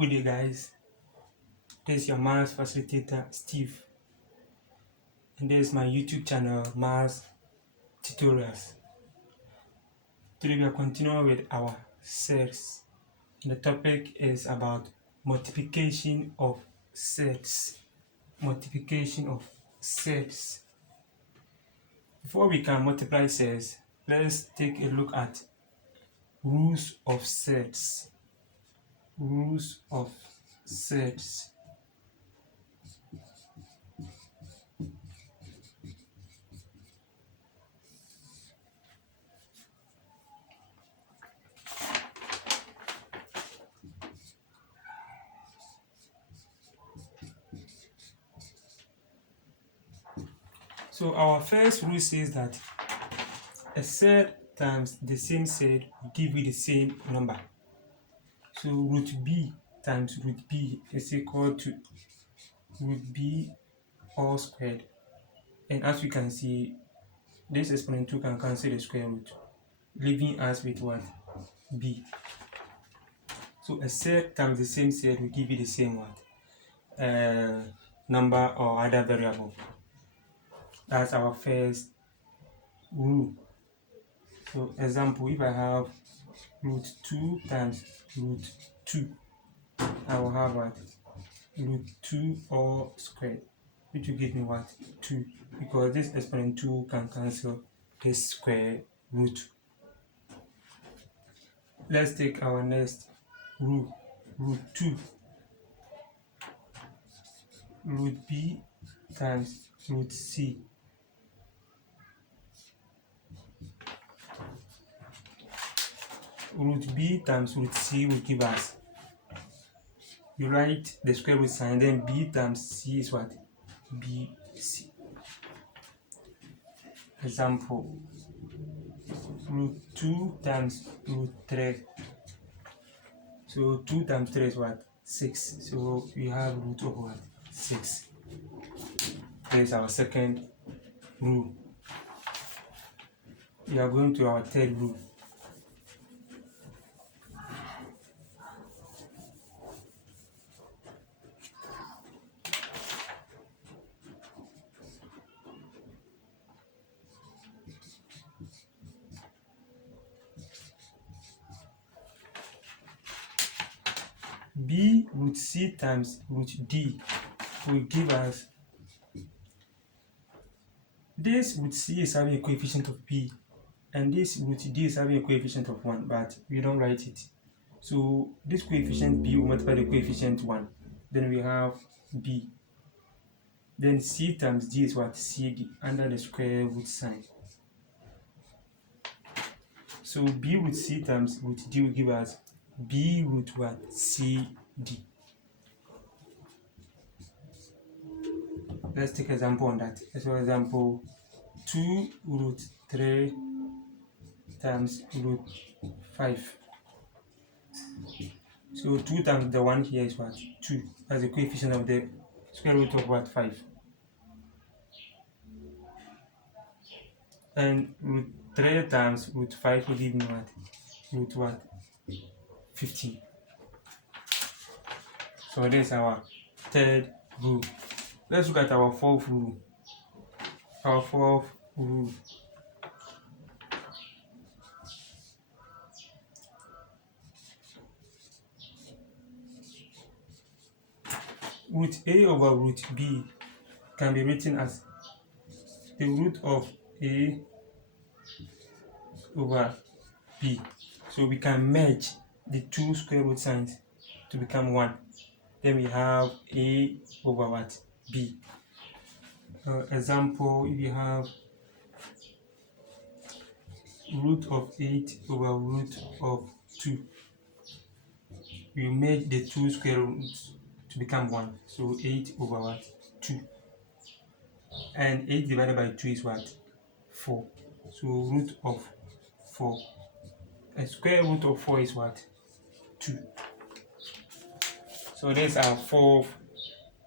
Good day, guys. This is your maths facilitator, Steve, and this is my YouTube channel, Maths Tutorials. Today, we are continuing with our sets, and the topic is about multiplication of sets. Multiplication of sets. Before we can multiply sets, let's take a look at rules of sets. Rules of sets. So our first rule says that a set times the same set will give you the same number. So root b times root b is equal to root b all squared. And as we can see, this exponent 2 can cancel the square root, leaving us with what? B. So a set times the same set will give you the same what? Number or other variable. That's our first rule. So example, if I have root 2 times root 2, I will have what? Root 2 all squared, which will give me what? 2, because this exponent 2 can cancel this square root. Let's take our next rule, root 2. Root b times root c. Root b times root c will give us, you write the square root sign, then b times c is what? bc. Example, root 2 times root 3. So 2 times 3 is what? 6. So we have root of what? 6. This is our second rule. We are going to our third rule. B root c times root d will give us, this root c is having a coefficient of b, and this root d is having a coefficient of 1, but we don't write it. So this coefficient b will multiply the coefficient 1, then we have b. Then c times d is what? cd, under the square root sign. So b root c times root d will give us b root what? cd. Let's take example on that. So example, 2 root 3 times root 5. So 2 times the 1 here is what? 2. That's the coefficient of the square root of what? 5. And root 3 times root 5 will give me what? Root what? 15. So this is our third rule. Let's look at our fourth rule. Our fourth rule. Root a over root b can be written as the root of a over b. So we can merge the two square root signs to become 1. Then we have a over what? B. Example, if you have root of 8 over root of 2, we make the two square roots to become 1. So 8 over what? 2. And 8 divided by 2 is what? 4. So root of 4. A square root of 4 is what? 2. So this is our fourth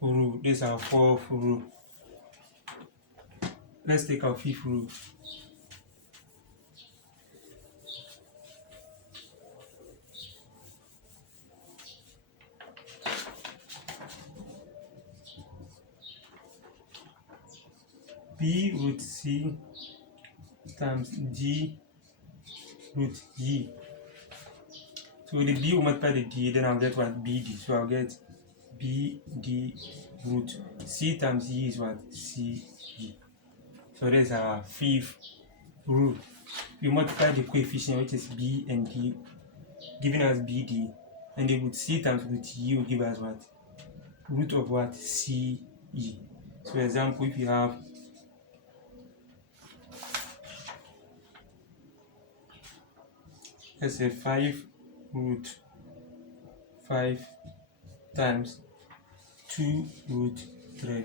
rule. This is our fourth rule. Let's take our fifth rule. b root c times d root e. So the b will multiply the d, then I'll get what? bd. So I'll get bd root c times e is what? ce. So there's our fifth rule. We multiply the coefficient, which is b and d, giving us bd, and the root c times root e will give us what? Root of what? ce. So for example, if you have let's say 5 root 5 times 2 root 3.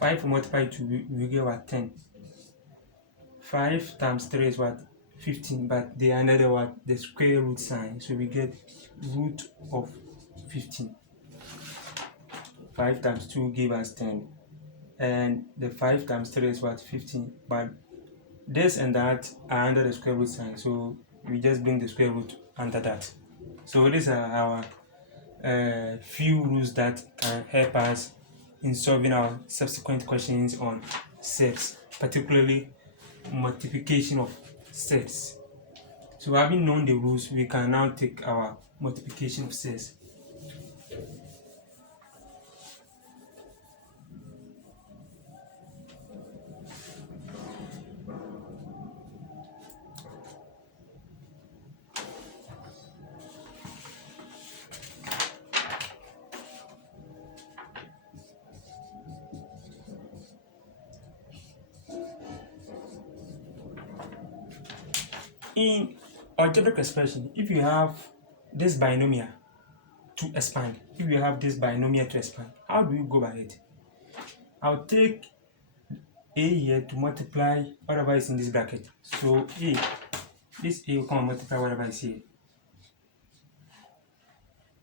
5 multiplied 2 we get what? 10. 5 times 3 is what? 15, but the another what? The square root sign, so we get root of 15. 5 times 2 give us 10, and the 5 times 3 is what? 15, but this and that are under the square root sign, so we just bring the square root under that. So these are our few rules that can help us in solving our subsequent questions on sets, particularly multiplication of sets. So having known the rules, we can now take our multiplication of sets. In algebraic expression, if you have this binomial to expand, how do you go by it? I'll take a here to multiply whatever is in this bracket. So this a will come and multiply whatever is here.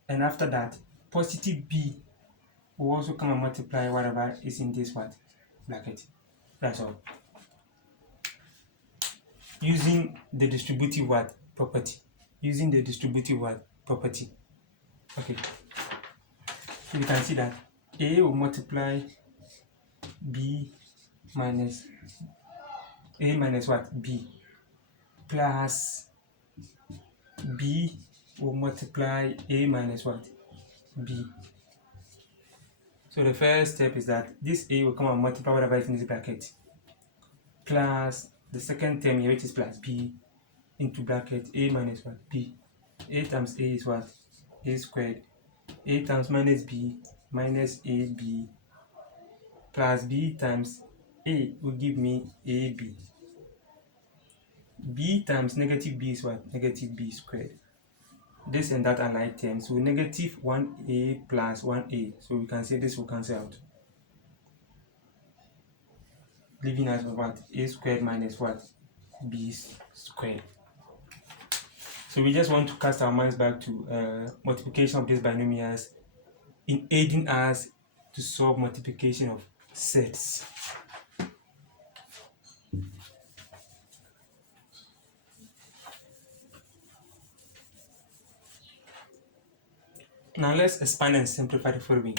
And after that, positive b will also come and multiply whatever is in this what? Bracket. That's all. Using the distributive what? Property. Okay. So you can see that a will multiply b minus a minus what? B, plus b will multiply a minus what? B. So the first step is that this a will come and multiply whatever is in this bracket, plus the second term here, which is plus b, into bracket a minus what? B. A times a is what? A squared. A times minus b minus ab, plus b times a will give me ab. B times negative b is what? Negative b squared. This and that are like terms, so negative 1a plus 1a, so we can say this will cancel out, leaving us with what? A squared minus what? B squared. So we just want to cast our minds back to multiplication of these binomials in aiding us to solve multiplication of sets. Now let's expand and simplify the following.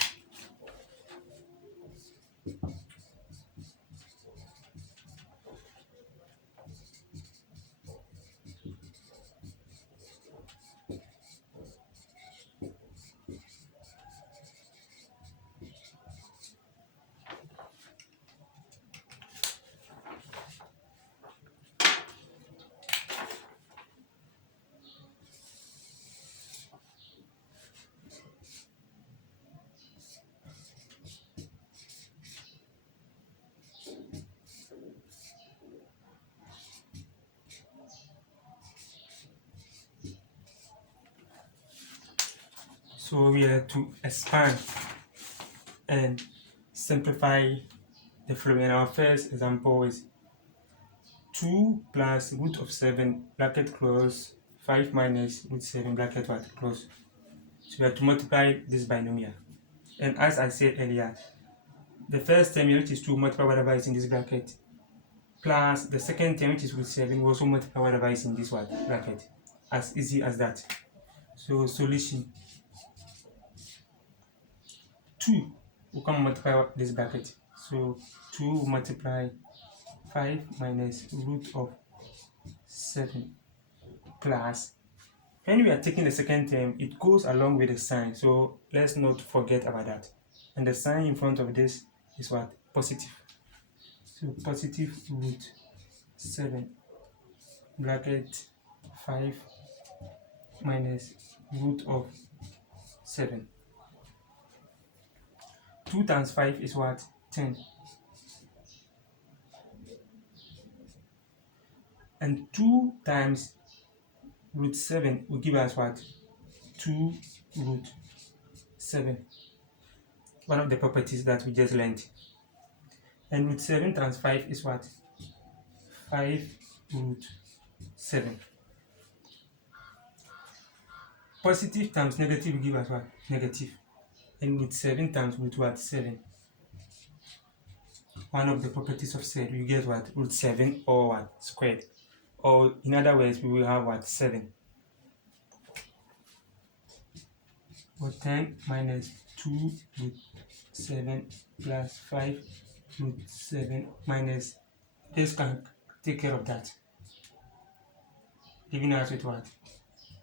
So we are to expand and simplify the following. Our first example is 2 plus root of 7 bracket close 5 minus root 7 bracket what? Close. So we have to multiply this binomial. And as I said earlier, the first term here, which is 2, multiply whatever is in this bracket, plus the second term, which is root 7, will also multiply whatever is in this what? Bracket. As easy as that. So solution 2 will come multiply this bracket. So 2 will multiply 5 minus root of 7 plus, when we are taking the second term, it goes along with the sign. So let's not forget about that. And the sign in front of this is what? Positive. So positive root 7 bracket 5 minus root of 7. 2 times 5 is what? 10. And 2 times root 7 will give us what? 2 root 7. One of the properties that we just learned. And root 7 times 5 is what? 5 root 7. Positive times negative will give us what? Negative. And root 7 times root what? 7. One of the properties of set, we get what? Root 7 or what? Squared. Or in other words, we will have what? 7. Or 10 minus 2 root 7 plus 5 root 7 minus, this can take care of that, giving us with what?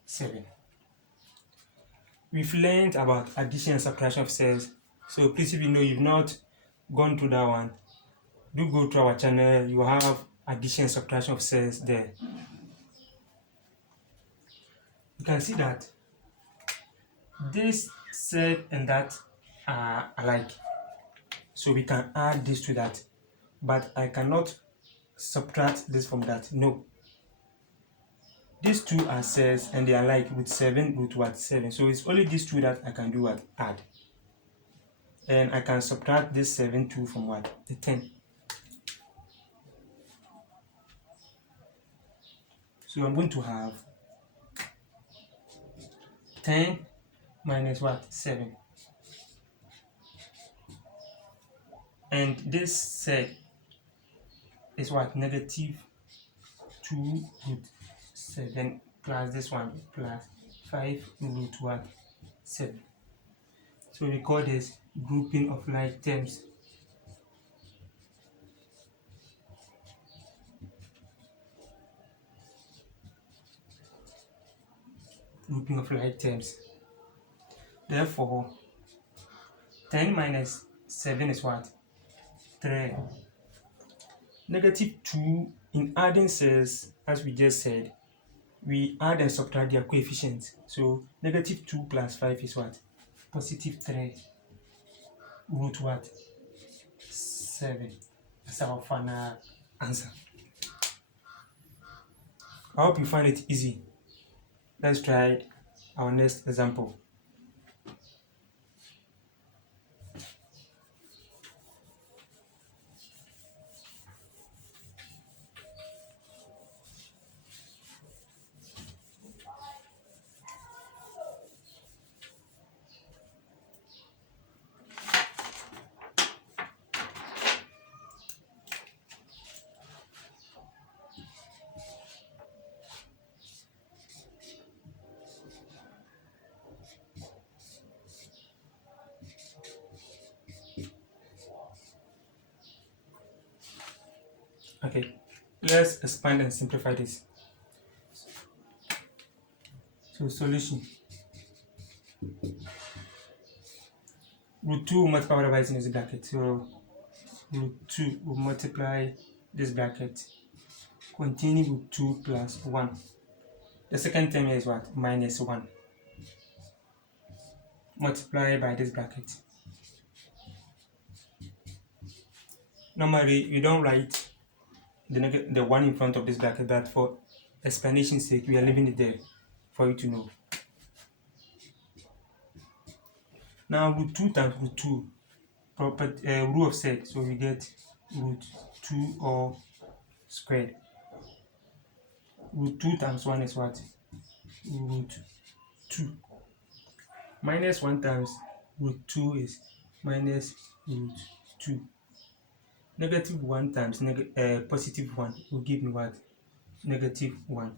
7. We've learned about addition and subtraction of cells. So please, if you know you've not gone through that one, do go to our channel. You have addition and subtraction of cells there. You can see that this cell and that are alike. So we can add this to that. But I cannot subtract this from that. No. These two are cells and they are like root 7 root what? 7. So it's only these two that I can do what? Add. And I can subtract this 7 2 from what? The 10. So I'm going to have 10 minus what? 7. And this cell is what? Negative 2 root 7 plus this one plus 5 root what? 7. So we call this grouping of like terms. Grouping of like terms. Therefore, 10 minus 7 is what? 3. Negative 2, in adding cells, as we just said, we add and subtract their coefficients. So negative 2 plus 5 is what? Positive 3 root what? 7. That's our final answer. I hope you find it easy. Let's try our next example. Okay, let's expand and simplify this. So solution. Root 2 will multiply by in this bracket. So root 2 will multiply this bracket containing root 2 plus 1. The second term is what? Minus 1. Multiply by this bracket. Normally, we don't write the 1 in front of this bracket, but for explanation's sake, we are leaving it there for you to know. Now, root 2 times root 2, rule of sec, so we get root 2 all squared. Root 2 times 1 is what? Root 2. Minus 1 times root 2 is minus root 2. Negative 1 times positive 1 will give me what? Negative 1.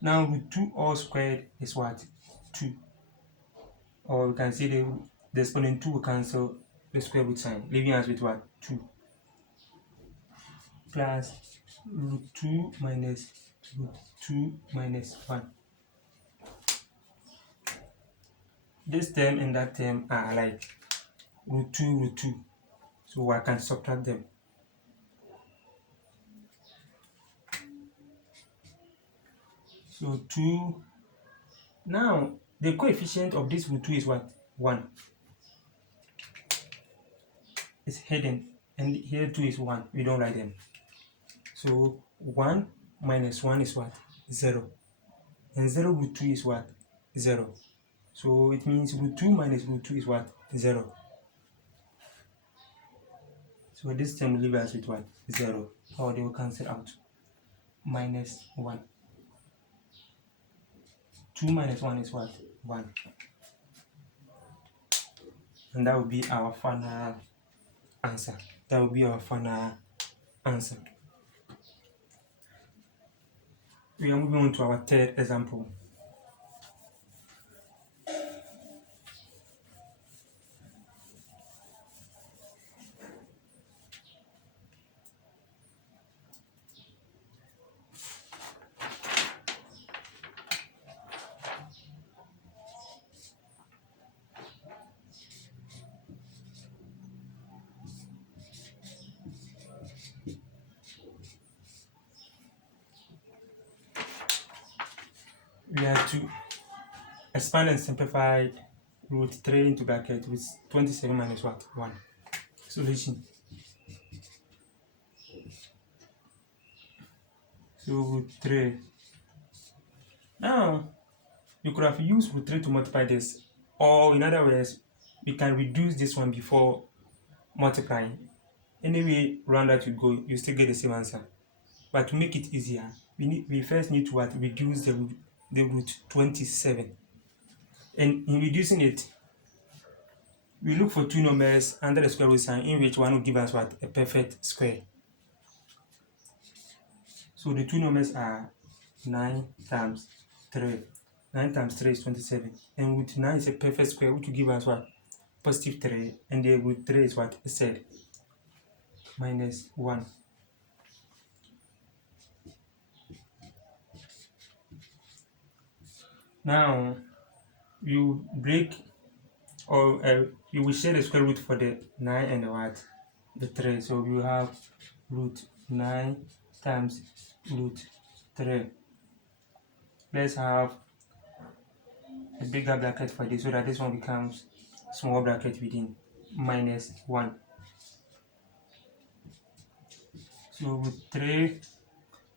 Now root 2 all squared is what? 2. Or we can say the the exponent 2 will cancel the square root sign, leaving us with what? 2 plus root 2 minus root 2 minus 1. This term and that term are alike, root 2, so I can subtract them. So 2. Now the coefficient of this root 2 is what? 1. It's hidden, and here 2 is 1. We don't write them. So 1 minus 1 is what? 0. And 0 root 2 is what? 0. So it means root 2 minus root 2 is what? 0. So this term will leave us with what? 0. Or they will cancel out. Minus 1. 2 minus 1 is what? 1. And that will be our final answer. That will be our final answer. We are moving on to our third example. We have to expand and simplify root 3 into bracket with 27 minus what? 1. Solution. So root 3. Now, you could have used root 3 to multiply this. Or in other words, we can reduce this one before multiplying. Anyway, round that you go, you still get the same answer. But to make it easier, we first need to what? Reduce the root 27. And in reducing it, we look for two numbers under the square root sign in which one will give us what? A perfect square. So the two numbers are 9 times 3. 9 times 3 is 27. And root 9 is a perfect square, which will give us what? Positive 3. And the root 3 is what? A surd. Minus 1. Now, you break or you will share the square root for the 9 and the what? The 3. So we will have root 9 times root 3. Let's have a bigger bracket for this so that this one becomes small bracket within, minus 1. So root 3.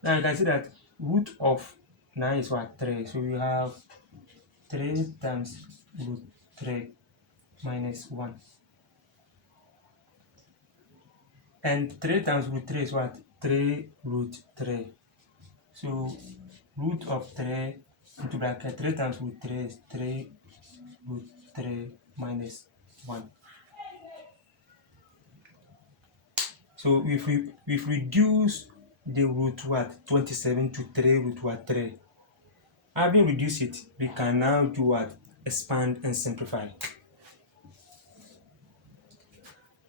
Now you can see that root of 9 is what? 3. So we have 3 times root 3 minus 1. And 3 times root 3 is what? 3 root 3. So root of 3 into bracket 3 times root 3 is 3 root 3 minus 1. So if we reduce the root what? 27 to 3 root what? 3. Having reduced it, we can now do what? Expand and simplify.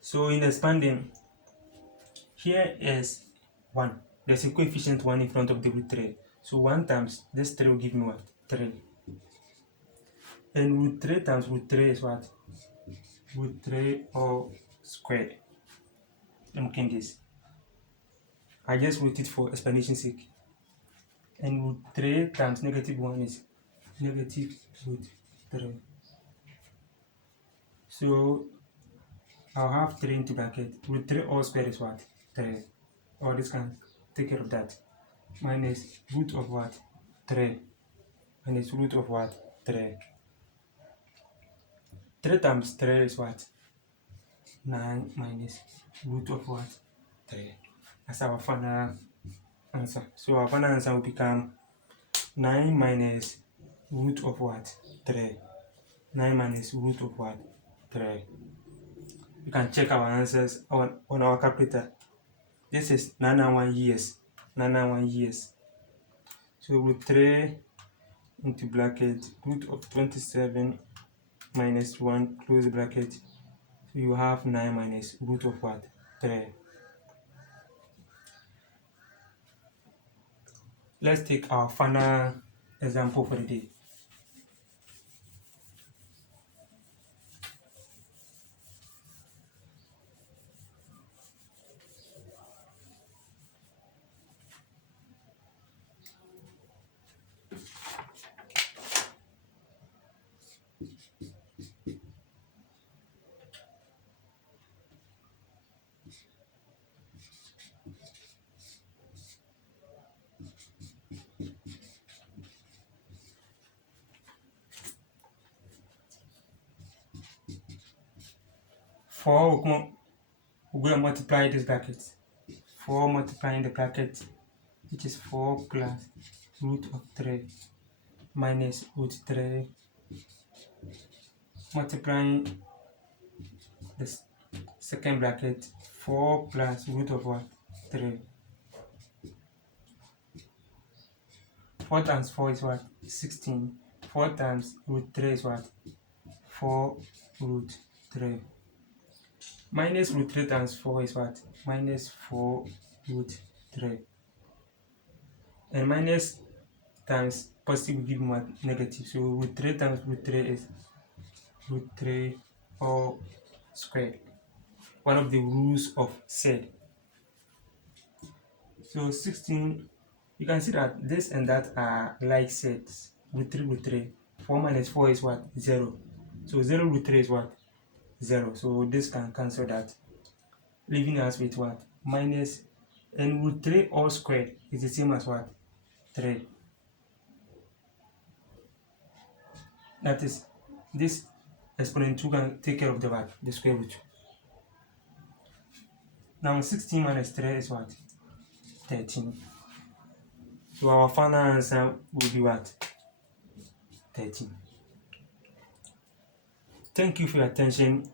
So in expanding, here is 1. There's a coefficient 1 in front of the root 3. So 1 times this 3 will give me what? 3. And root 3 times root 3 is what? Root 3 all squared. I'm making this. I just wrote it for explanation's sake. And root 3 times negative 1 is negative root 3. So I'll have 3 into bracket. Root 3 all squared is what? 3. Or this can take care of that. Minus root of what? 3. Minus root of what? 3. 3 times 3 is what? 9 minus root of what? 3. That's our final answer. So our final answer will become 9 minus root of what? 3. 9 minus root of what? 3. You can check our answers on our calculator. This is 991 years. 991 years. So root 3 into bracket root of 27 minus 1 close bracket. So you have 9 minus root of what? 3. Let's take our final example for the day. We're going to multiply this bracket. 4 multiplying the bracket, which is 4 plus root of 3 minus root 3 multiplying the second bracket, 4 plus root of what? 3. 4 times 4 is what? 16. 4 times root 3 is what? 4 root 3. Minus root 3 times 4 is what? Minus 4 root 3. And minus times positive will give me what? Negative. So root 3 times root 3 is root 3 all squared. One of the rules of surd. So 16, you can see that this and that are like surds. Root 3 root 3. 4 minus 4 is what? 0. So 0 root 3 is what? 0. So this can cancel that, leaving us with what? Minus, and root 3 all squared is the same as what? 3. That is, this exponent 2 can take care of the what? The square root. Now 16 minus 3 is what? 13. So our final answer will be what? 13. Thank you for your attention.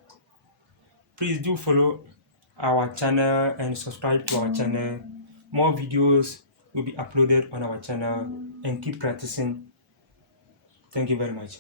Please do follow our channel and subscribe to our channel. More videos will be uploaded on our channel, and keep practicing. Thank you very much.